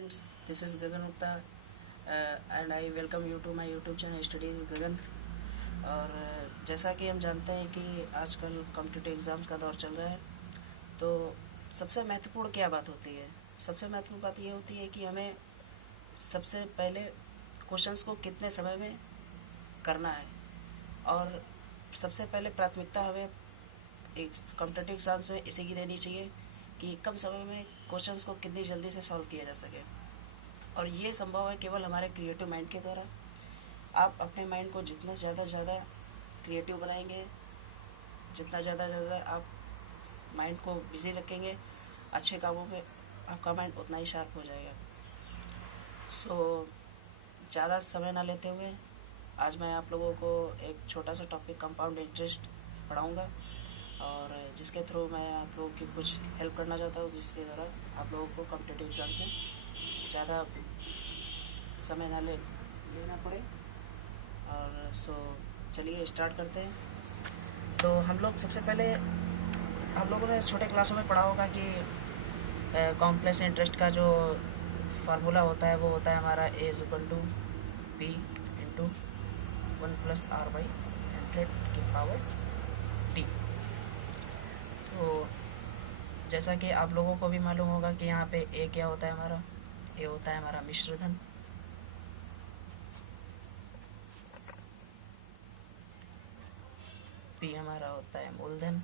friends, this is Gagan Gupta and I welcome you to my YouTube channel Study with Gagan। और जैसा कि हम जानते हैं कि आजकल कॉम्पिटिटिव एग्ज़ाम्स का दौर चल रहा है, तो सबसे महत्वपूर्ण क्या बात होती है? सबसे महत्वपूर्ण बात ये होती है कि हमें सबसे पहले क्वेश्चंस को कितने समय में करना है, और सबसे पहले प्राथमिकता हमें एक कॉम्पिटिटिव एग्ज़ाम्स में इसी की देनी चाहिए कि कम समय में क्वेश्चंस को कितनी जल्दी से सॉल्व किया जा सके। और ये संभव है केवल हमारे क्रिएटिव माइंड के द्वारा। आप अपने माइंड को जितना ज़्यादा क्रिएटिव बनाएंगे, जितना ज़्यादा आप माइंड को बिजी रखेंगे अच्छे कामों में, आपका माइंड उतना ही शार्प हो जाएगा। ज़्यादा समय ना लेते हुए आज मैं आप लोगों को एक छोटा सा टॉपिक कंपाउंड इंटरेस्ट पढ़ाऊँगा, और जिसके थ्रू मैं आप लोगों की कुछ हेल्प करना चाहता हूँ, जिसके द्वारा आप लोगों को कॉम्पिटिटिव एग्ज़ाम में ज़्यादा समय ना लेना पड़े। और चलिए स्टार्ट करते हैं। तो हम लोग सबसे पहले, हम लोगों ने छोटे क्लासों में पढ़ा होगा कि कॉम्प्लेक्स इंटरेस्ट का जो फार्मूला होता है वो होता है हमारा A=P × 1 + R/100⁻T। तो जैसा कि आप लोगों को भी मालूम होगा कि यहाँ पे A क्या होता है हमारा, A होता है हमारा मिश्र धन, P हमारा होता है मूलधन,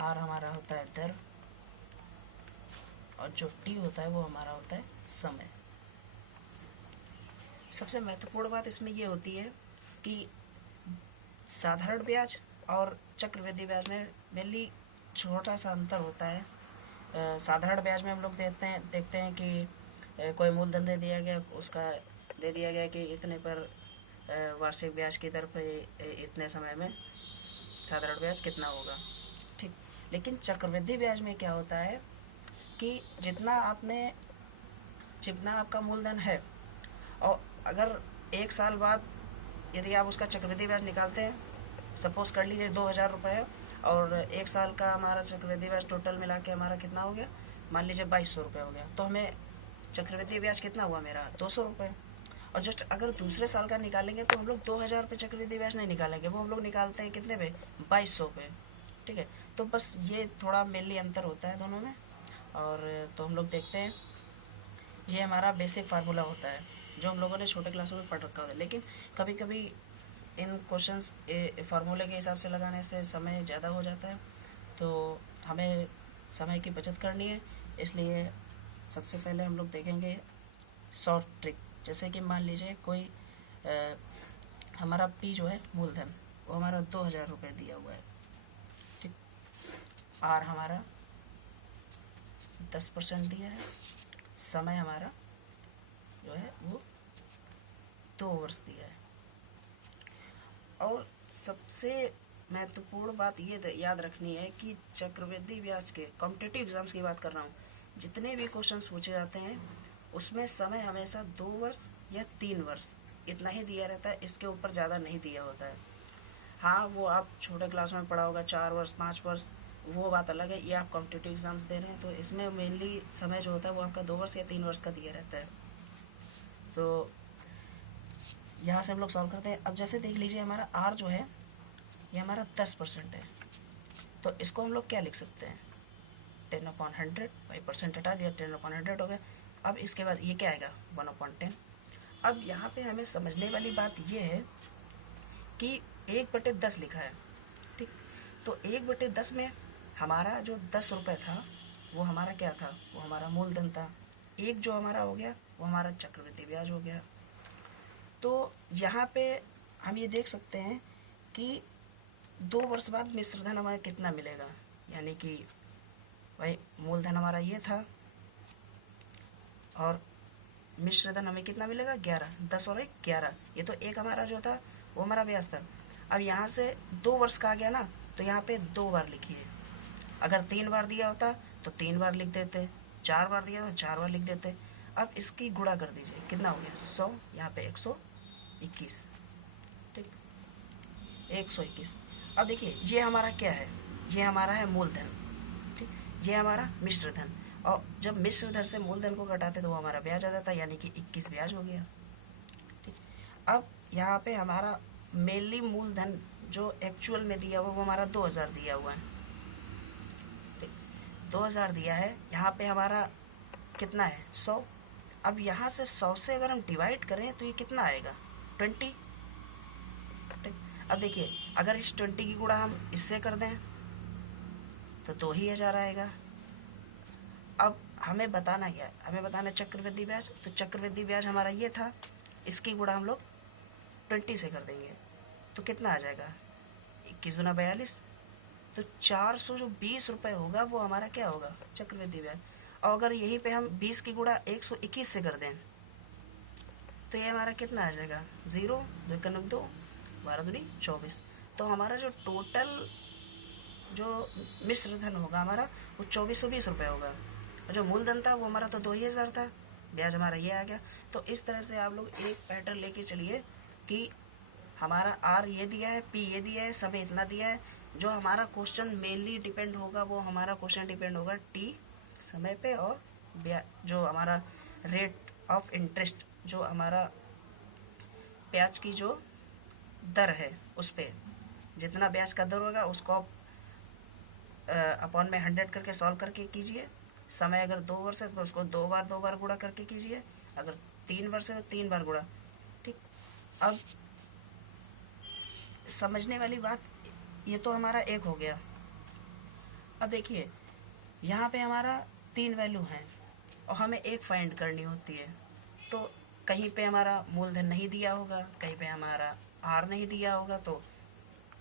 R हमारा होता है दर, और जो T होता है वो हमारा होता है समय। सबसे महत्वपूर्ण बात इसमें ये होती है कि साधारण ब्याज और चक्रवृद्धि ब्याज में मेनली छोटा सा अंतर होता है। साधारण ब्याज में हम लोग देखते हैं कि कोई मूलधन दे दिया गया, उसका दे दिया गया कि इतने पर वार्षिक ब्याज की दर पर इतने समय में साधारण ब्याज कितना होगा, ठीक। लेकिन चक्रवृद्धि ब्याज में क्या होता है कि जितना आपका मूलधन है, और अगर एक साल बाद यदि आप उसका चक्रवृद्धि ब्याज निकालते हैं, सपोज कर लीजिए 2000 रुपये, और एक साल का हमारा चक्रवृद्धि ब्याज टोटल मिला के हमारा कितना हो गया, मान लीजिए 2200 रुपये हो गया, तो हमें चक्रवृद्धि ब्याज कितना हुआ मेरा 200 रुपये। और जस्ट अगर दूसरे साल का निकालेंगे तो हम लोग 2000 पे चक्रवृद्धि ब्याज नहीं निकालेंगे, वो हम लोग निकालते हैं कितने पे, 2200 पे, ठीक है। तो बस ये थोड़ा मेनली अंतर होता है दोनों में। और तो हम लोग देखते हैं, ये हमारा बेसिक फार्मूला होता है जो हम लोगों ने छोटे क्लासों में पढ़ रखा होता है। लेकिन कभी कभी इन क्वेश्चंस फार्मूले के हिसाब से लगाने से समय ज़्यादा हो जाता है, तो हमें समय की बचत करनी है। इसलिए सबसे पहले हम लोग देखेंगे शॉर्ट ट्रिक। जैसे कि मान लीजिए कोई हमारा P जो है मूलधन, वो हमारा 2000 रुपये दिया हुआ है, ठीक। R हमारा 10% दिया है, समय हमारा जो है वो 2 वर्ष दिया है। और सबसे महत्वपूर्ण बात ये याद रखनी है कि चक्रवृद्धि ब्याज के कॉम्पिटिटिव एग्जाम्स की बात कर रहा हूँ, जितने भी क्वेश्चंस पूछे जाते हैं उसमें समय हमेशा 2 वर्ष या 3 वर्ष इतना ही दिया रहता है, इसके ऊपर ज़्यादा नहीं दिया होता है। हाँ, वो आप छोटे क्लास में पढ़ा होगा 4 वर्ष 5 वर्ष, वो बात अलग है। ये आप कॉम्पिटिटिव एग्जाम्स दे रहे हैं तो इसमें मेनली समय जो होता है वो आपका 2 वर्ष या 3 वर्ष का दिया रहता है। तो यहाँ से हम लोग सॉल्व करते हैं। अब जैसे देख लीजिए हमारा R जो है ये हमारा 10% है, तो इसको हम लोग क्या लिख सकते हैं, 10/100, 5% हटा दिया, 10/100 हो गया। अब इसके बाद ये क्या आएगा, 1/10। अब यहाँ पे हमें समझने वाली बात ये है कि 1/10 लिखा है, ठीक। तो 1/10 में हमारा जो 10 रुपये था वो हमारा क्या था, वो हमारा मूलधन था। एक जो हमारा हो गया वो हमारा चक्रवृद्धि ब्याज हो गया। तो यहाँ पे हम ये देख सकते हैं कि 2 वर्ष बाद मिश्रधन हमें कितना मिलेगा, यानी कि भाई मूलधन हमारा ये था और मिश्रधन हमें कितना मिलेगा, 11। 10 और 1 11, ये तो एक हमारा जो था वो हमारा ब्याज था। अब यहाँ से 2 वर्ष का आ गया ना, तो यहाँ पे 2 बार लिखिए। अगर 3 बार दिया होता तो 3 बार लिख देते, 4 बार दिया तो 4 बार लिख देते। अब इसकी गुणा कर दीजिए, कितना हो गया 100, यहाँ पे 121, ठीक, 121। अब देखिए ये हमारा क्या है, ये हमारा है मूलधन, ठीक। ये हमारा मिश्र धन, और जब मिश्र धन से मूलधन को घटाते तो वो हमारा ब्याज आ जाता है, यानी कि 21 ब्याज हो गया। ठीक, अब यहाँ पे हमारा मेनली मूलधन जो एक्चुअल में दिया हुआ वो हमारा 2000 दिया हुआ है। ठीक, 2000 दिया है, यहाँ पे हमारा कितना है 100। अब यहाँ से 100 से अगर हम डिवाइड करें तो ये कितना आएगा 20। ठीक, अब देखिए अगर इस 20 की गुणा हम इससे कर दें तो 2000 आएगा। अब हमें बताना क्या है, हमें बताना चक्रवृद्धि ब्याज। तो चक्रवृद्धि ब्याज हमारा ये था, इसकी गुणा हम लोग 20 से कर देंगे तो कितना आ जाएगा 21 गुना 42, तो 420 रुपये होगा, वो हमारा क्या होगा चक्रवृद्धि ब्याज। और अगर यहीं पे हम 20 की गुणा 121 से कर दें तो ये हमारा कितना आ जाएगा 0, 2 1 2, 12 दूनी 24। तो हमारा जो टोटल जो मिश्र धन होगा हमारा वो 2420 रुपये होगा, और जो मूलधन था वो हमारा तो 2000 था, ब्याज हमारा ये आ गया। तो इस तरह से आप लोग एक पैटर्न लेके चलिए कि हमारा आर ये दिया है, पी ये दिया है, समय इतना दिया है। जो हमारा क्वेश्चन मेनली डिपेंड होगा वो हमारा क्वेश्चन डिपेंड होगा टी समय पे, और जो हमारा रेट ऑफ इंटरेस्ट, जो हमारा ब्याज की जो दर है उस पर जितना ब्याज का दर होगा उसको आप अपॉन में 100 करके सॉल्व करके कीजिए। समय अगर 2 वर्ष है तो उसको 2 बार गुणा करके कीजिए, अगर 3 वर्ष है तो 3 बार गुणा। ठीक, अब समझने वाली बात ये तो हमारा एक हो गया। अब देखिए यहाँ पे हमारा 3 वैल्यू हैं और हमें एक फाइंड करनी होती है। तो कहीं पे हमारा मूलधन नहीं दिया होगा, कहीं पे हमारा आर नहीं दिया होगा तो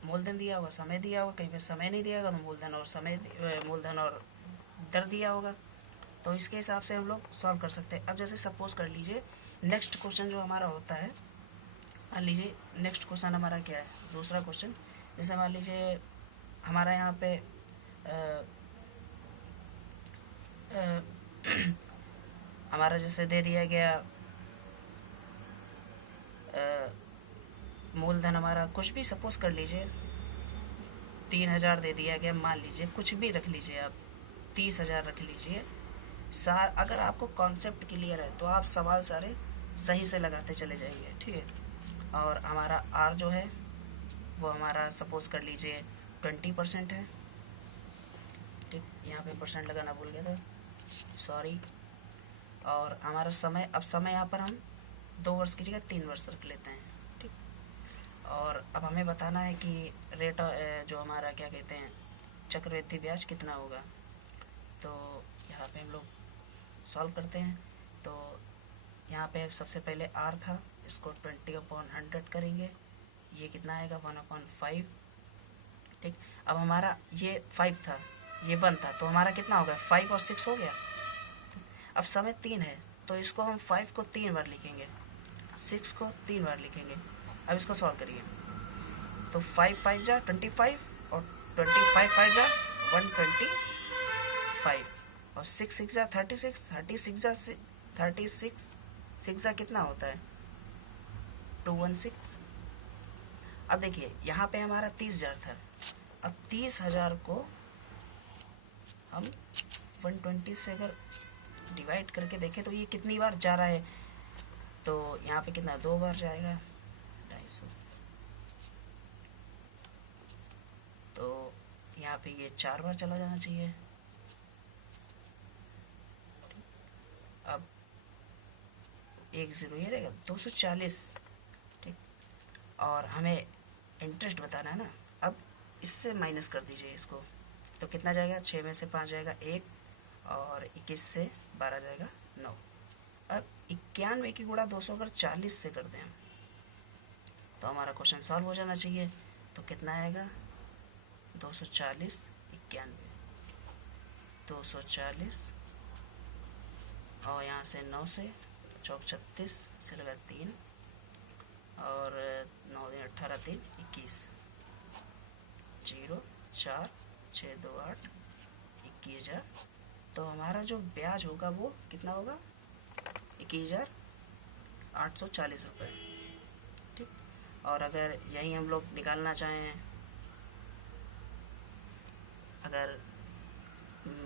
मूलधन दिया होगा, समय दिया होगा, कहीं पे समय नहीं दिया होगा तो मूलधन और दर दिया होगा। तो इसके हिसाब से हम लोग सॉल्व कर सकते हैं। अब जैसे सपोज कर लीजिए नेक्स्ट क्वेश्चन जो हमारा होता है, मान लीजिए नेक्स्ट क्वेश्चन हमारा क्या है, दूसरा क्वेश्चन। जैसे मान लीजिए हमारा यहाँ पे हमारा जैसे दे दिया गया मूलधन हमारा कुछ भी सपोज कर लीजिए 3000 दे दिया गया, मान लीजिए कुछ भी रख लीजिए आप 30,000 रख लीजिए। अगर आपको कॉन्सेप्ट क्लियर है तो आप सवाल सारे सही से लगाते चले जाएंगे। ठीक है, और हमारा आर जो है वो हमारा सपोज कर लीजिए 20% है। ठीक, यहाँ पे परसेंट लगाना भूल गया था, सॉरी। और हमारा समय, अब समय यहाँ पर हम 2 वर्ष की जगह 3 वर्ष रख लेते हैं। ठीक, और अब हमें बताना है कि रेट जो हमारा क्या कहते हैं चक्रवृद्धि ब्याज कितना होगा। तो यहाँ पे हम लोग सॉल्व करते हैं। तो यहाँ पे सबसे पहले आर था, इसको 20/100 करेंगे, ये कितना आएगा 1/5। ठीक, अब हमारा ये 5 था, ये 1 था, तो हमारा कितना हो गया 5 और 6 हो गया। अब समय 3 है तो इसको हम 5 को 3 बार लिखेंगे, 6 को 3 बार लिखेंगे। अब इसको सॉल्व करिए तो 5 5 जा 25 और 25 5 जा 125 और 6 6 जा 36, 36 जा 36, 6 जा कितना होता है 216। अब देखिए यहाँ पे हमारा 30,000 था, अब 30,000 को हम 120 से अगर डिवाइड करके देखें तो ये कितनी बार जा रहा है, तो यहाँ पे कितना 2 बार जाएगा 250, तो यहाँ पे ये 4 बार चला जाना चाहिए। अब 1 0 ये रहेगा 240। ठीक, और हमें इंटरेस्ट बताना है ना, अब इससे माइनस कर दीजिए इसको, तो कितना जाएगा 6 में से 5 जाएगा 1 और 21 से 12 जाएगा 9। अब 91 की गुणा 200 अगर 40 से कर दें तो हमारा क्वेश्चन सॉल्व हो जाना चाहिए। तो कितना आएगा 240 91 240 और यहाँ से 9 से चौक 36 से लगा 3 और 9 दिन 18 3 21 0 4 6 2 8 21,000। तो हमारा जो ब्याज होगा वो कितना होगा 21,840 रुपये। ठीक, और अगर यही हम लोग निकालना चाहें, अगर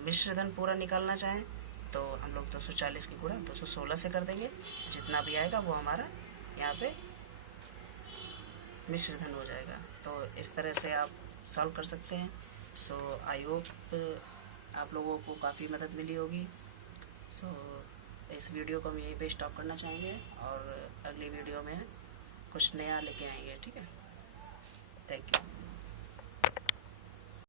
मिश्र धन पूरा निकालना चाहें तो हम लोग 240 की गुणा 216 से कर देंगे, जितना भी आएगा वो हमारा यहाँ पे मिश्र धन हो जाएगा। तो इस तरह से आप सॉल्व कर सकते हैं। सो आई होप आप लोगों को काफ़ी मदद मिली होगी। सो इस वीडियो को हम यहीं पे स्टॉप करना चाहेंगे और अगली वीडियो में कुछ नया लेके आएंगे। ठीक है, थैंक यू।